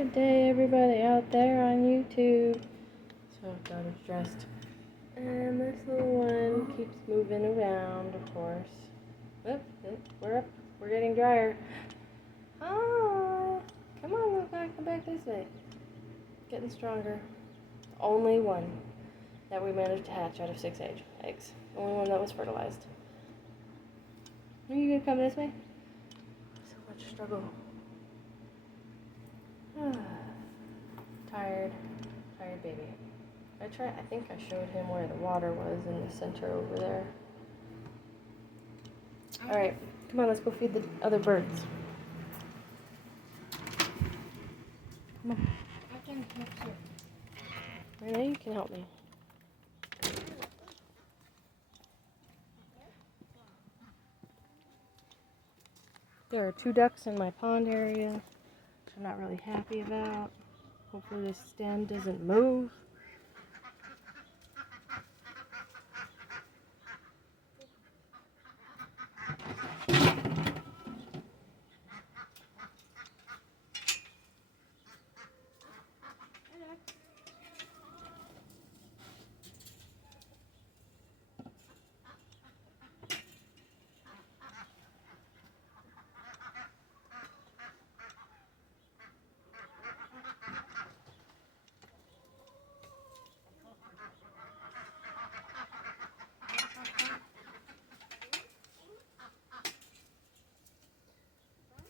Good day, everybody out there on YouTube. So, daughter's dressed. And this little one keeps moving around, of course. Oop, we're up. We're getting drier. Oh, come on, look back, come back this way. Getting stronger. Only one that we managed to hatch out of 6 eggs. Only one that was fertilized. Are you gonna come this way? So much struggle. Tired baby. I think I showed him where the water was in the center over there. Alright, come on, let's go feed the other birds. Come on. I can help you. I know you can help me. There are 2 ducks in my pond area, which I'm not really happy about. Hopefully this stand doesn't move.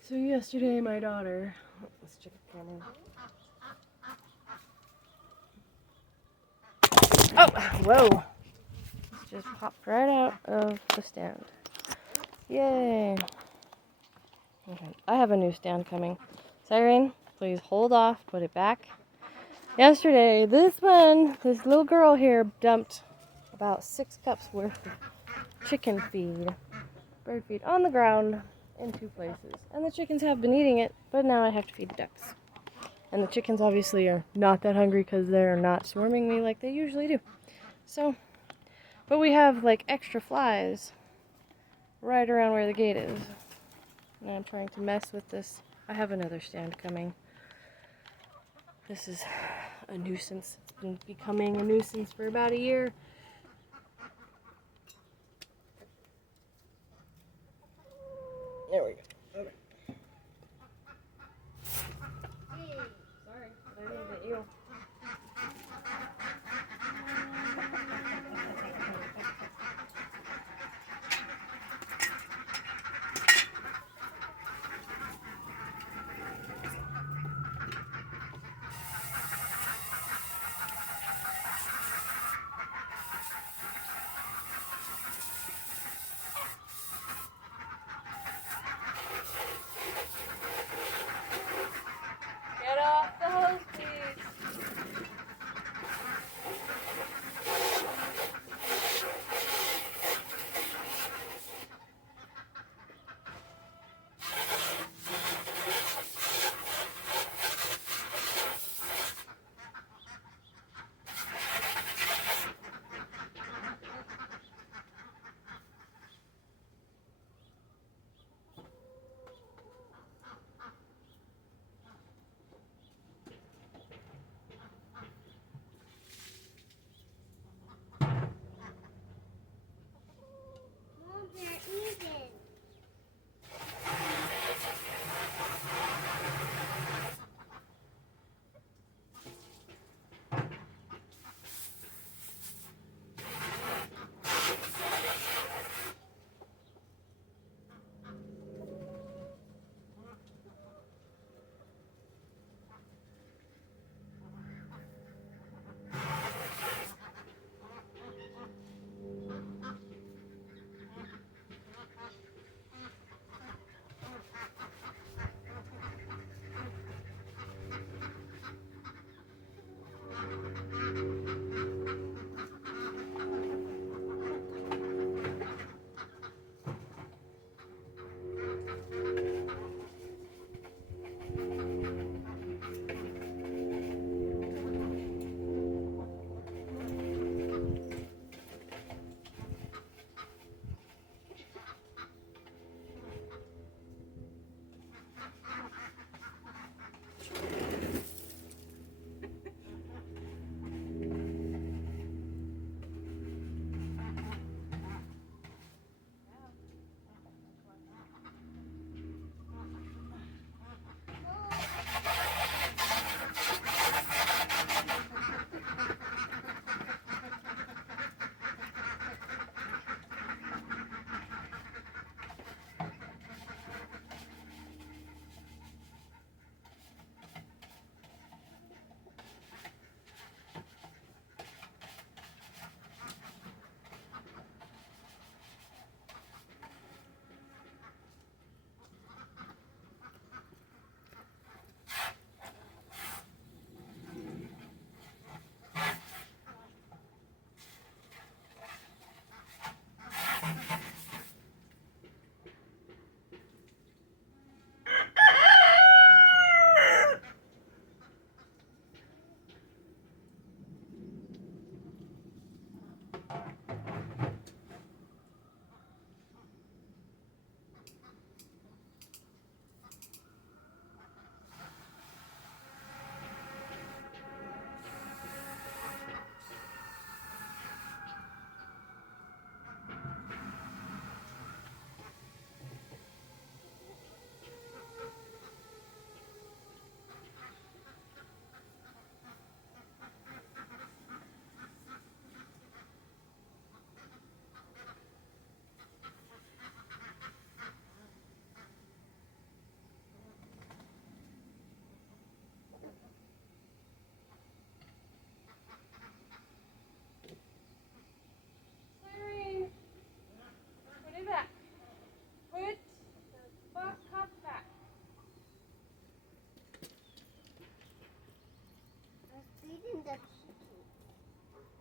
So yesterday my daughter, let's check the camera. Oh, whoa. This just popped right out of the stand. Yay. Okay, I have a new stand coming. Syrene, please hold off, put it back. Yesterday, this little girl here dumped about 6 cups worth of chicken feed, bird feed, on the ground in 2 places. And the chickens have been eating it, but now I have to feed the ducks. And the chickens obviously are not that hungry because they're not swarming me like they usually do. So, but we have like extra flies right around where the gate is. And I'm trying to mess with this. I have another stand coming. This is a nuisance. It's been becoming a nuisance for about a year. There we go. Okay. Sorry, I didn't get you.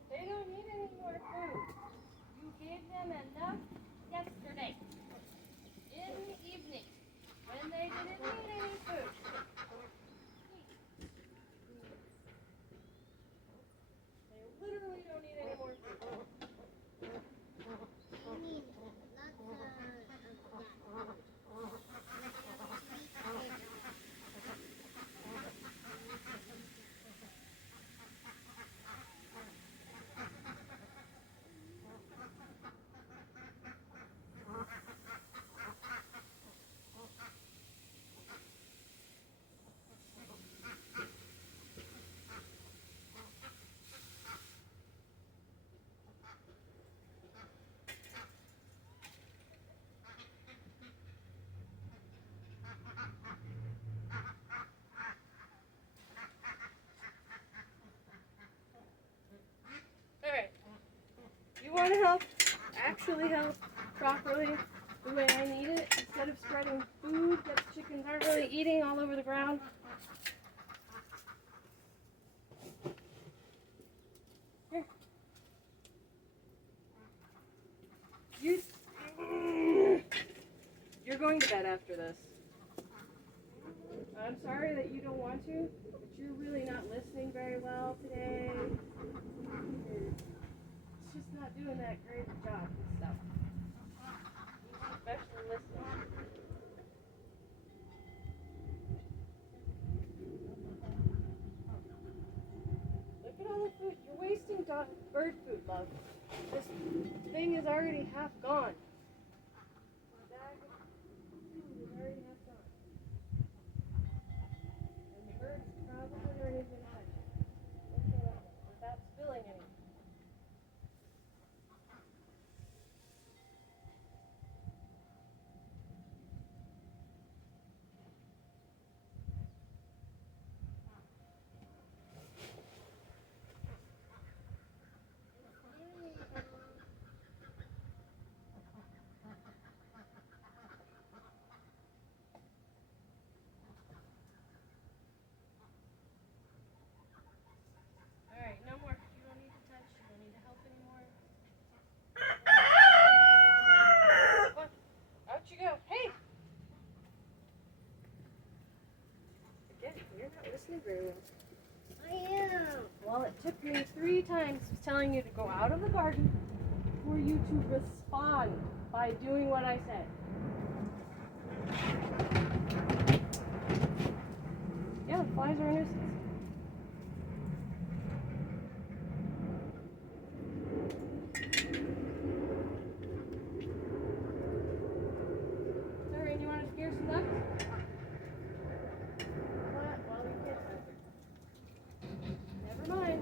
They don't need any more food. You gave them enough yesterday. In the evening. When they didn't need any food. They literally don't need any more food. Alright. You want to help? Actually help properly the way I need it, instead of spreading food that the chickens aren't really eating all over the ground. Here. You're going to bed after this. I'm sorry that you don't want to, but you're really not listening very well today. It's just not doing that great a job with stuff. Especially listening. Look at all the food. You're wasting bird food, love. This thing is already half gone. The bag of food is already half gone. And the birds probably aren't even touching it. Without spilling anything. Alright, no more. You don't need to touch. You don't need to help anymore. What? Out you go. Hey! Again, you're not listening very well. I am. Well, it took me 3 times telling you to go out of the garden for you to respond by doing what I said. Yeah, the flies are a nuisance. Syrene, you want to scare some ducks? What? Well, we can't. Never mind.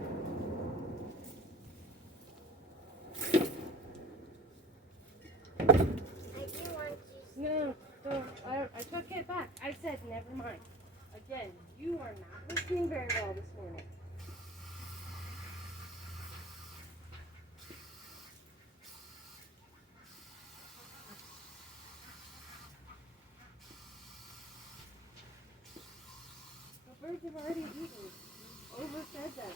I do want to. No, don't. I took it back. I said never mind. Again, you are not listening very well this morning. The birds have already eaten. Overfed them.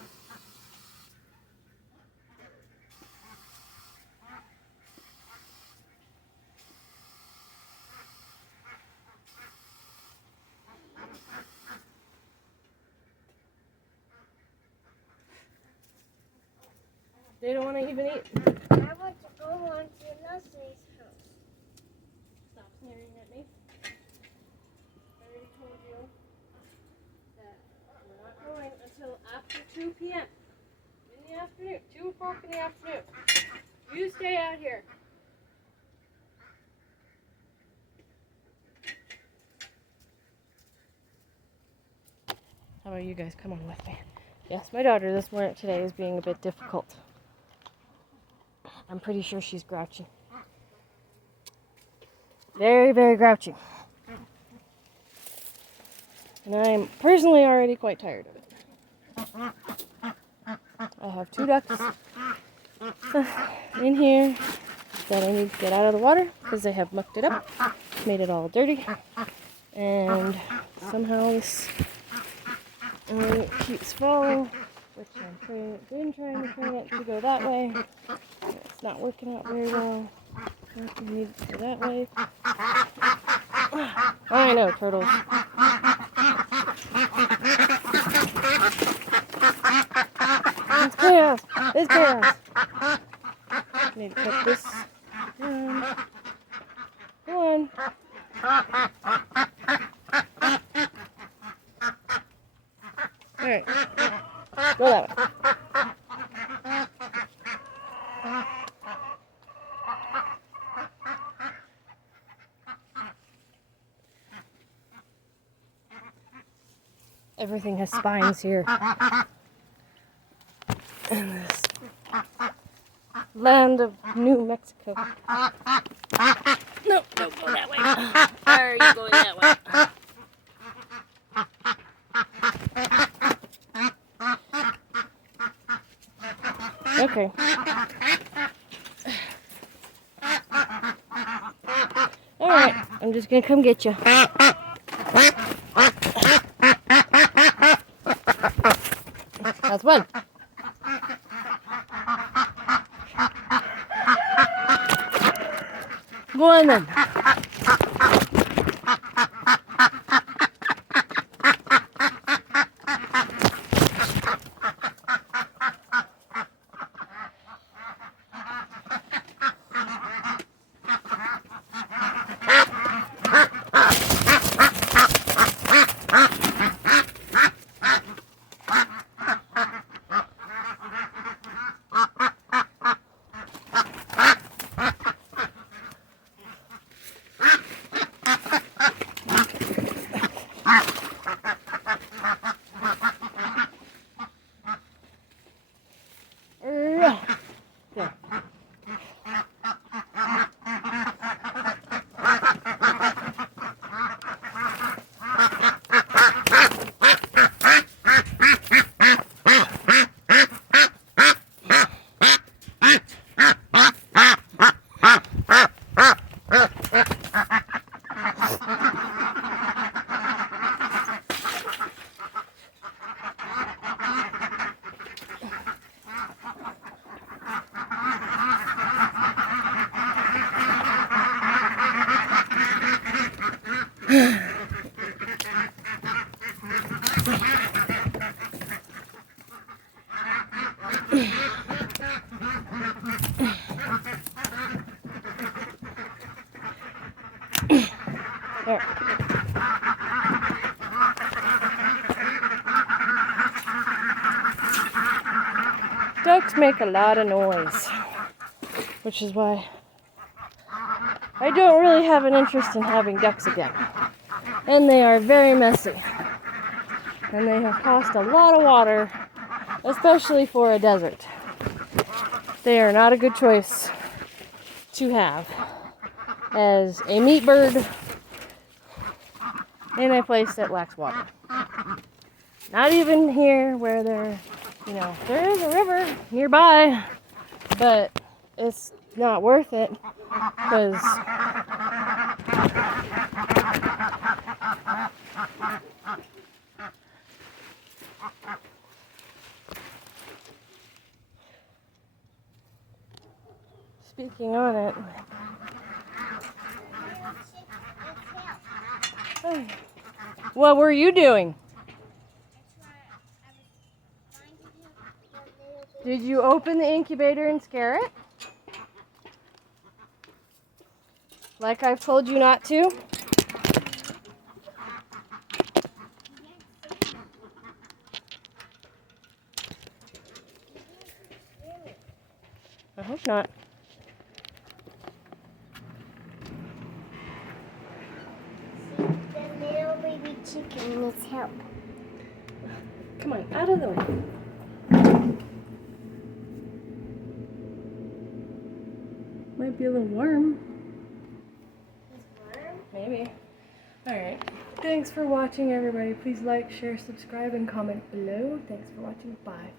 They don't want to even eat. I want to go on to Leslie's house. Stop sneering at me. I already told you that we're not going until after 2 p.m. in the afternoon. 2 o'clock in the afternoon. You stay out here. How about you guys? Come on with me. Yes, my daughter this morning today is being a bit difficult. I'm pretty sure she's grouchy. Very, very grouchy. And I'm personally already quite tired of it. I have 2 ducks in here that I need to get out of the water because they have mucked it up, made it all dirty, and somehow this keeps falling which I've been trying to train it to go that way. It's not working out very well. You need to go that way. I know, turtles. It's chaos! It's chaos! Need to put this down. Come on. Alright. Go that way. Everything has spines here. In this land of New Mexico. No, don't go that way. Why are you going that way? Okay. Alright, I'm just gonna come get you. That's one. Go on then. There. There. Ducks make a lot of noise, which is why I don't really have an interest in having ducks again. And they are very messy. And they have cost a lot of water, especially for a desert. They are not a good choice to have as a meat bird in a place that lacks water. Not even here where there is a river nearby, but it's not worth it because speaking on it, what were you doing? Did you open the incubator and scare it? Like I've told you not to? I hope not. The little baby chicken needs help. Come on, out of the way. Might be a little warm. He's warm? Maybe. Alright. Thanks for watching, everybody. Please like, share, subscribe, and comment below. Thanks for watching. Bye.